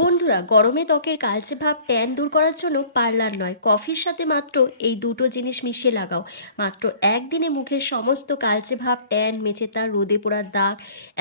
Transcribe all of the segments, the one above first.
বন্ধুরা, গরমে ত্বকের কালচে ভাব ট্যান দূর করার জন্য পার্লার নয়, কফির সাথে মাত্র এই দুটো জিনিস মিশিয়ে লাগাও। মাত্র একদিনে মুখের সমস্ত কালচে ভাব, ট্যান, মেচেতা, রোদে পোড়ার দাগ,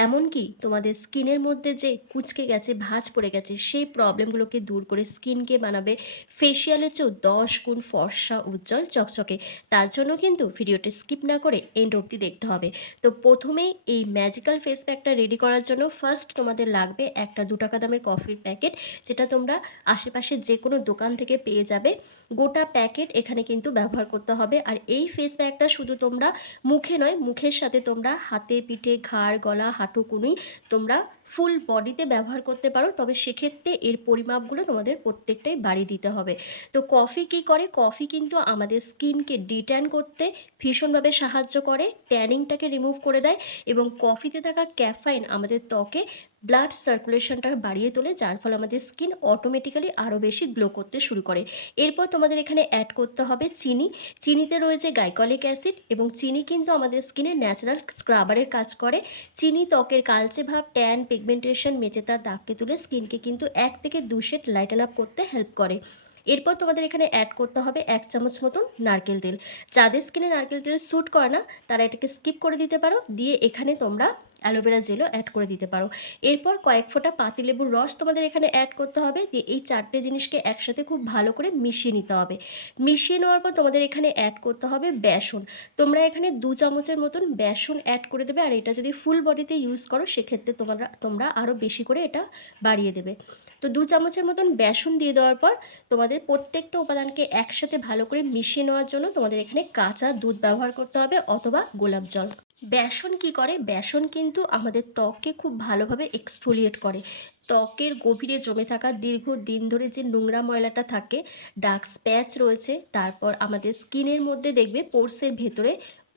এমনকি তোমাদের স্কিনের মধ্যে যে কুঁচকে গেছে, ভাঁজ পড়ে গেছে, সেই প্রবলেমগুলোকে দূর করে স্কিনকে বানাবে ফেসিয়ালের চেয়েও 10 গুণ ফর্সা, উজ্জ্বল, চকচকে। তার জন্য কিন্তু ভিডিওটি স্কিপ না করে এন্ড অবধি দেখতে হবে। তো প্রথমেই এই ম্যাজিক্যাল ফেস প্যাকটা রেডি করার জন্য ফার্স্ট তোমাদের লাগবে একটা 2 টাকা দামের কফির প্যাকেট, যেটা তোমরা আশেপাশে যে কোনো দোকান থেকে পেয়ে যাবে। গোটা প্যাকেট এখানে কিন্তু ব্যবহার করতে হবে। আর এই ফেস প্যাকটা শুধু তোমরা মুখে নয়, মুখের সাথে তোমরা হাতে, পিঠে, ঘাড়, গলা, হাঁটু, কনুই তোমরা ফুল বডিতে ব্যবহার করতে পারো। তবে সেক্ষেত্রে এর পরিমাপগুলো তোমাদের প্রত্যেকটাই বাড়িয়ে দিতে হবে। তো কফি কী করে? কফি কিন্তু আমাদের স্কিনকে ডিট্যান করতে ভীষণভাবে সাহায্য করে, ট্যানিংটাকে রিমুভ করে দেয়, এবং কফিতে থাকা ক্যাফাইন আমাদের ত্বকে ব্লাড সার্কুলেশনটাকে বাড়িয়ে তোলে, যার ফলে আমাদের স্কিন অটোমেটিক্যালি আরও বেশি গ্লো করতে শুরু করে। এরপর তোমাদের এখানে অ্যাড করতে হবে চিনি। চিনিতে রয়েছে গাইকলিক অ্যাসিড, এবং চিনি কিন্তু আমাদের স্কিনে ন্যাচারাল স্ক্রাবারের কাজ করে। চিনি ত্বকের কালচে ভাব, ট্যান, পিগমেন্টেশন, মেচেতার দাগকে তুলে স্কিনকে কিন্তু 1 থেকে 2 শেড লাইটেন আপ করতে হেল্প করে। এরপর তোমাদের এখানে অ্যাড করতে হবে 1 চামচ মতন নারকেল তেল। যাদের স্কিনে নারকেল তেল স্যুট করে না, তারা এটাকে স্কিপ করে দিতে পারো। দিয়ে এখানে তোমরা অ্যালোভেরা জেলও অ্যাড করে দিতে পারো। এরপর কয়েক ফোঁটা পাতিলেবুর রস তোমাদের এখানে অ্যাড করতে হবে। দিয়ে এই 4টে জিনিসকে একসাথে খুব ভালো করে মিশিয়ে নিতে হবে। মিশিয়ে নেওয়ার পর তোমাদের এখানে অ্যাড করতে হবে বেসন। তোমরা এখানে 2 চামচের মতন বেসন অ্যাড করে দেবে। আর এটা যদি ফুল বডিতে ইউজ করো, সেক্ষেত্রে তোমরা আরও বেশি করে এটা বাড়িয়ে দেবে। তো 2 চামচের মতন বেসন দিয়ে দেওয়ার পর তোমাদের প্রত্যেকটা উপাদানকে একসাথে ভালো করে মিশিয়ে নেওয়ার জন্য তোমাদের এখানে কাঁচা দুধ ব্যবহার করতে হবে, অথবা গোলাপ জল। বেসন কি করে? বেসন কিন্তু আমাদের ত্বককে খুব ভালোভাবে এক্সফোলিয়েট করে। ত্বকের গভীরে জমে থাকা দীর্ঘদিন ধরে যে নোংরা ময়লাটা থাকে, ডার্ক স্প্যাচ রয়েছে, তারপর আমাদের স্কিনের মধ্যে দেখবে পোরসের ভেতরে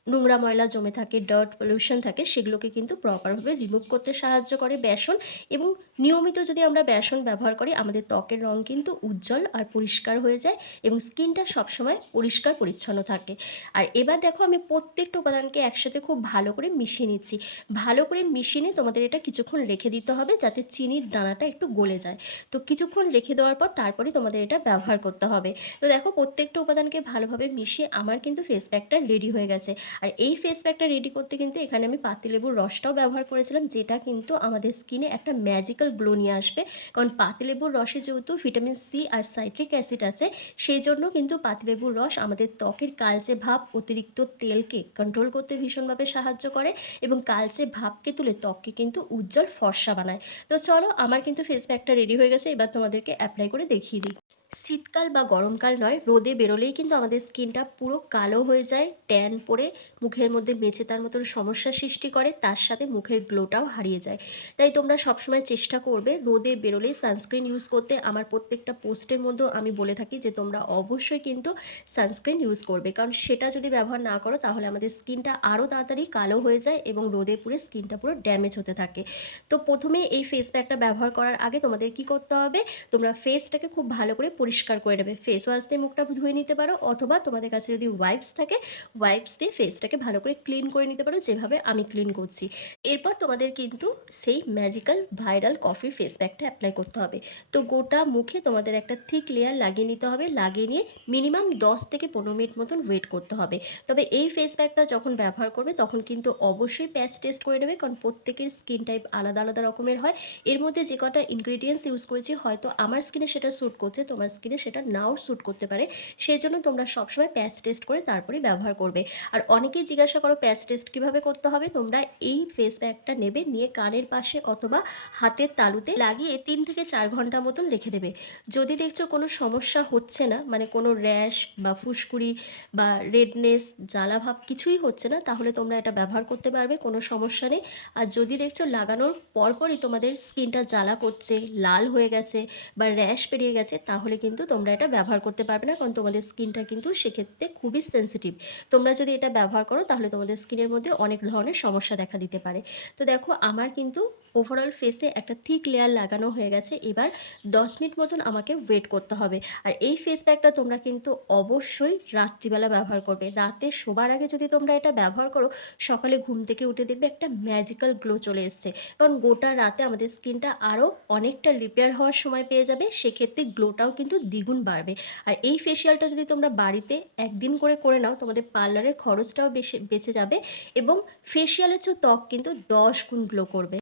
নোংরা ময়লা জমে থাকে, ডার্ট পলিউশন থাকে, সেগুলোকে কিন্তু প্রপারভাবে রিমুভ করতে সাহায্য করে বেসন। এবং নিয়মিত যদি আমরা বেসন ব্যবহার করি, আমাদের ত্বকের রং কিন্তু উজ্জ্বল আর পরিষ্কার হয়ে যায়, এবং স্কিনটা সবসময় পরিষ্কার পরিচ্ছন্ন থাকে। আর এবার দেখো, আমি প্রত্যেকটা উপাদানকে একসাথে খুব ভালো করে মিশিয়ে নিচ্ছি। ভালো করে মিশিয়ে নিয়ে তোমাদের এটা কিছুক্ষণ রেখে দিতে হবে, যাতে চিনির দানাটা একটু গলে যায়। তো কিছুক্ষণ রেখে দেওয়ার পর তারপরে তোমাদের এটা ব্যবহার করতে হবে। তো দেখো, প্রত্যেকটা উপাদানকে ভালোভাবে মিশিয়ে আমার কিন্তু ফেস প্যাকটা রেডি হয়ে গেছে। আর এই ফেস প্যাকটা রেডি করতে কিন্তু এখানে আমি পাতিলেবুর রসটাও ব্যবহার করেছিলাম, যেটা কিন্তু আমাদের স্কিনে একটা ম্যাজিক্যাল গ্লো নিয়ে আসবে। কারণ পাতিলেবুর রসে যেহেতু ভিটামিন সি আর সাইট্রিক অ্যাসিড আছে, সেই জন্য কিন্তু পাতিলেবুর রস আমাদের ত্বকের কালচে ভাব, অতিরিক্ত তেলকে কন্ট্রোল করতে ভীষণভাবে সাহায্য করে, এবং কালচে ভাবকে তুলে ত্বককে কিন্তু উজ্জ্বল ফর্সা বানায়। তো চলো, আমার কিন্তু ফেস প্যাকটা রেডি হয়ে গেছে। এবার তোমাদেরকে অ্যাপ্লাই করে দেখিয়ে দিই। শীতকাল বা গরমকাল নয়, রোদে বেরোলেই কিন্তু আমাদের স্কিনটা পুরো কালো হয়ে যায়, ট্যান পড়ে মুখের মধ্যে মেচেতার মতন সমস্যার সৃষ্টি করে, তার সাথে মুখের গ্লোটাও হারিয়ে যায়। তাই তোমরা সবসময় চেষ্টা করবে রোদে বেরোলেই সানস্ক্রিন ইউজ করতে। আমার প্রত্যেকটা পোস্টের মধ্যেও আমি বলে থাকি যে তোমরা অবশ্যই কিন্তু সানস্ক্রিন ইউজ করবে, কারণ সেটা যদি ব্যবহার না করো, তাহলে আমাদের স্কিনটা আরও তাড়াতাড়ি কালো হয়ে যায়, এবং রোদে পুড়ে স্কিনটা পুরো ড্যামেজ হতে থাকে। তো প্রথমে এই ফেস প্যাকটা ব্যবহার করার আগে তোমাদের কি করতে হবে? তোমরা ফেসটাকে খুব ভালো করে পরিষ্কার করে নেবে। ফেস ওয়াশ দিয়ে মুখটা ধুয়ে নিতে পারো, অথবা তোমাদের কাছে যদি ওয়াইপস থাকে, ওয়াইপস দিয়ে ফেসটাকে ভালো করে ক্লিন করে নিতে পারো, যেভাবে আমি ক্লিন করছি। এরপর তোমাদের কিন্তু সেই ম্যাজিক্যাল ভাইরাল কফির ফেস প্যাকটা অ্যাপ্লাই করতে হবে। তো গোটা মুখে তোমাদের একটা থিক লেয়ার লাগিয়ে নিতে হবে। লাগিয়ে নিয়ে মিনিমাম 10 থেকে 15 মিনিট মতন ওয়েট করতে হবে। তবে এই ফেস প্যাকটা যখন ব্যবহার করবে, তখন কিন্তু অবশ্যই প্যাচ টেস্ট করে নেবে, কারণ প্রত্যেকের স্কিন টাইপ আলাদা আলাদা রকমের হয়। এর মধ্যে যে কটা ইনগ্রিডিয়েন্টস ইউজ করেছি, হয়তো আমার স্কিনে সেটা স্যুট করছে, তোমার স্কিনে সেটা নাও স্যুট করতে পারে। সেই জন্য তোমরা সবসময় প্যাচ টেস্ট করে তারপরে ব্যবহার করবে। আর অনেকেই জিজ্ঞাসা করো প্যাচ টেস্ট কীভাবে করতে হবে। তোমরা এই ফেস প্যাকটা নেবে, নিয়ে কানের পাশে অথবা হাতের তালুতে লাগিয়ে 3 থেকে 4 ঘন্টা মতন রেখে দেবে। যদি দেখছো কোনো সমস্যা হচ্ছে না, মানে কোনো র্যাশ বা ফুসকুড়ি বা রেডনেস, জ্বালাভাব কিছুই হচ্ছে না, তাহলে তোমরা এটা ব্যবহার করতে পারবে, কোনো সমস্যা নেই। আর যদি দেখছো লাগানোর পরপরই তোমাদের স্কিনটা জ্বালা করছে, লাল হয়ে গেছে বা র্যাশ বেরিয়ে গেছে, তাহলে কিন্তু তোমরা এটা ব্যবহার করতে পারবে না, কারণ তোমাদের স্কিনটা কিন্তু সেক্ষেত্রে খুবই সেন্সিটিভ। তোমরা যদি এটা ব্যবহার করো, তাহলে তোমাদের স্কিনের মধ্যে অনেক ধরনের সমস্যা দেখা দিতে পারে। তো দেখো, আমার কিন্তু ওভারঅল ফেসে একটা থিক লেয়ার লাগানো হয়ে গেছে। এবার ১০ মিনিট মতন আমাকে ওয়েট করতে হবে। আর এই ফেস প্যাকটা তোমরা কিন্তু অবশ্যই রাত্রিবেলা ব্যবহার করবে। রাতে শোবার আগে যদি তোমরা এটা ব্যবহার করো, সকালে ঘুম থেকে উঠে দেখবে একটা ম্যাজিক্যাল গ্লো চলে এসছে। কারণ গোটা রাতে আমাদের স্কিনটা আরও অনেকটা রিপেয়ার হওয়ার সময় পেয়ে যাবে। সেক্ষেত্রে গ্লোটাও কিন্তু দ্বিগুণ বাড়বে। আর এই ফেসিয়ালটা যদি তোমরা বাড়িতে একদিন করে নাও, তোমাদের পার্লারের খরচটাও বেঁচে যাবে এবং ফেসিয়ালের চেয়েও ত্বক কিন্তু ১০ গুণ গ্লো করবে।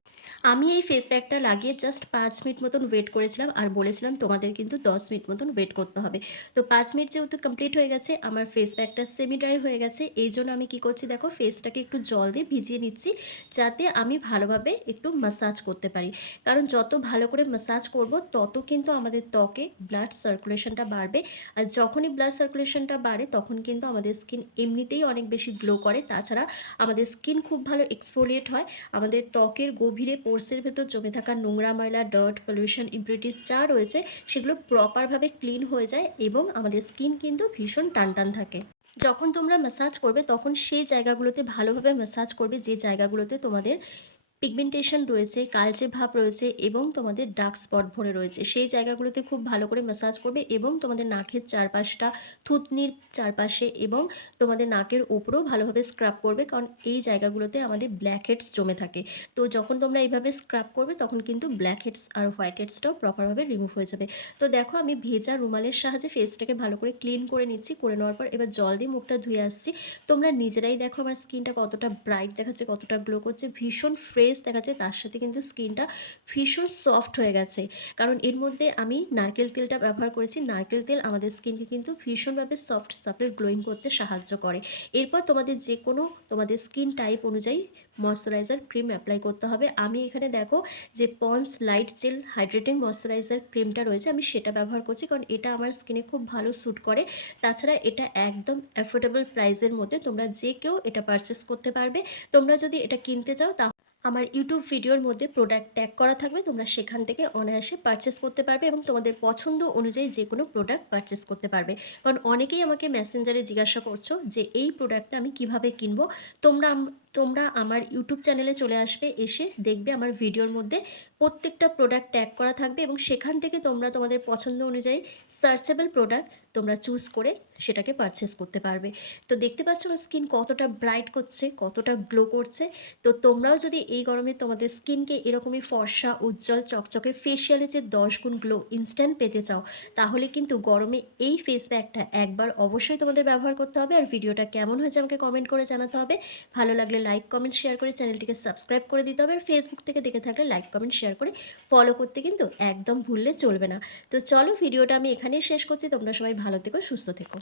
আমি এই ফেস প্যাকটা লাগিয়ে জাস্ট ৫ মিনিট মতন ওয়েট করেছিলাম আর বলেছিলাম তোমাদের কিন্তু ১০ মিনিট মতন ওয়েট করতে হবে। তো ৫ মিনিট যেহেতু কমপ্লিট হয়ে গেছে, আমার ফেস প্যাকটা সেমি ড্রাই হয়ে গেছে। এইজন্য আমি কি করছি দেখো, ফেসটাকে একটু জল দিয়ে ভিজিয়ে নিচ্ছি, যাতে আমি ভালোভাবে একটু ম্যাসাজ করতে পারি। কারণ যত ভালো করে ম্যাসাজ করব, তত কিন্তু আমাদের ত্বকে ব্লাড সার্কুলেশনটা বাড়বে। আর যখনই ব্লাড সার্কুলেশনটা বাড়ে, তখন কিন্তু আমাদের স্কিন এমনিতেই অনেক বেশি গ্লো করে। তাছাড়া আমাদের স্কিন খুব ভালো এক্সফোলিয়েট হয়। আমাদের ত্বকের গভীরে পোরসের ভেতর জমে থাকা নোংরা ময়লা, ডার্ট, পলিউশন, ইমপিউরিটিস যা রয়েছে, সেগুলো প্রপারভাবে ক্লিন হয়ে যায় এবং আমাদের স্কিন কিন্তু ভীষণ টানটান থাকে। যখন তোমরা ম্যাসাজ করবে, তখন সেই জায়গাগুলোতে ভালোভাবে ম্যাসাজ করবে যে জায়গাগুলোতে তোমাদের পিগমেন্টেশন রয়েছে, কালচে ভাব রয়েছে এবং তোমাদের ডার্ক স্পট ভরে রয়েছে। সেই জায়গাগুলোতে খুব ভালো করে ম্যাসাজ করবে এবং তোমাদের নাকের চারপাশটা, থুতনির চারপাশে এবং তোমাদের নাকের ওপরেও ভালোভাবে স্ক্রাব করবে। কারণ এই জায়গাগুলোতে আমাদের ব্ল্যাক হেডস জমে থাকে। তো যখন তোমরা এইভাবে স্ক্রাব করবে, তখন কিন্তু black heads are white হেডসটাও প্রপারভাবে remove হয়ে যাবে। তো দেখো, আমি ভেজা রুমালের সাহায্যে ফেসটাকে ভালো করে ক্লিন করে নিচ্ছি। করে নেওয়ার পর এবার জল দিয়ে মুখটা ধুয়ে আসছি। তোমরা নিজেরাই দেখো আমার স্কিনটা কতটা ব্রাইট দেখাচ্ছে, কতটা গ্লো করছে, ভীষণ ফ্রেশ দেখাচ্ছে। তার সাথে কিন্তু স্কিনটা ভীষণ সফট হয়ে গেছে। কারণ এর মধ্যে আমি নারকেল তেলটা ব্যবহার করেছি। নারকেল তেল আমাদের স্কিনকে কিন্তু ভীষণভাবে সফট, সাপেল, গ্লোয়িং করতে সাহায্য করে। এরপর তোমাদের যে কোনো তোমাদের স্কিন টাইপ অনুযায়ী ময়শ্চারাইজার ক্রিম অ্যাপ্লাই করতে হবে। আমি এখানে দেখো যে ponds light jail hydrating moisturiser ক্রিমটা রয়েছে, আমি সেটা ব্যবহার করছি। কারণ এটা আমার স্কিনে খুব ভালো স্যুট করে। তাছাড়া এটা একদম অ্যাফোর্ডেবল প্রাইসের মধ্যে তোমরা যে কেউ এটা পারচেস করতে পারবে। তোমরা যদি এটা কিনতে চাও, আমার ইউটিউব ভিডিওর মধ্যে প্রোডাক্ট ট্যাগ করা থাকবে, তোমরা সেখান থেকে অনায়াসে পারচেস করতে পারবে এবং তোমাদের পছন্দ অনুযায়ী যে কোনো প্রোডাক্ট পারচেস করতে পারবে। কারণ অনেকেই আমাকে মেসেঞ্জারে জিজ্ঞাসা করছো যে এই প্রোডাক্টটা আমি কিভাবে কিনবো। তোমরা আমার ইউটিউব চ্যানেলে চলে আসবে, এসে দেখবে আমার ভিডিওর মধ্যে প্রত্যেকটা প্রোডাক্ট ট্যাগ করা থাকবে এবং সেখান থেকে তোমরা তোমাদের পছন্দ অনুযায়ী সার্চেবল প্রোডাক্ট তোমরা চুজ করে সেটাকে পারচেস করতে পারবে। তো দেখতে পাচ্ছ আমার স্কিন কতটা ব্রাইট করছে, কতটা গ্লো করছে। তো তোমরাও যদি এই গরমে তোমাদের স্কিনকে এরকমই ফর্সা, উজ্জ্বল, চকচকে, ফেসিয়ালে যে ১০ গুণ গ্লো ইনস্ট্যান্ট পেতে চাও, তাহলে কিন্তু গরমে এই ফেস প্যাকটা একবার অবশ্যই তোমাদের ব্যবহার করতে হবে। আর ভিডিওটা কেমন হয়েছে আমাকে কমেন্ট করে জানাতে হবে। ভালো লাগলে লাইক, কমেন্ট, শেয়ার করে চ্যানেলটিকে সাবস্ক্রাইব করে দিতে হবে। আর ফেসবুক থেকে দেখে থাকলে লাইক, কমেন্ট, শেয়ার করে ফলো করতে কিন্তু একদম ভুললে চলবে না। তো চলো, ভিডিওটা আমি এখানেই শেষ করছি। তোমরা সবাই ভালো থেকো, সুস্থ থেকো।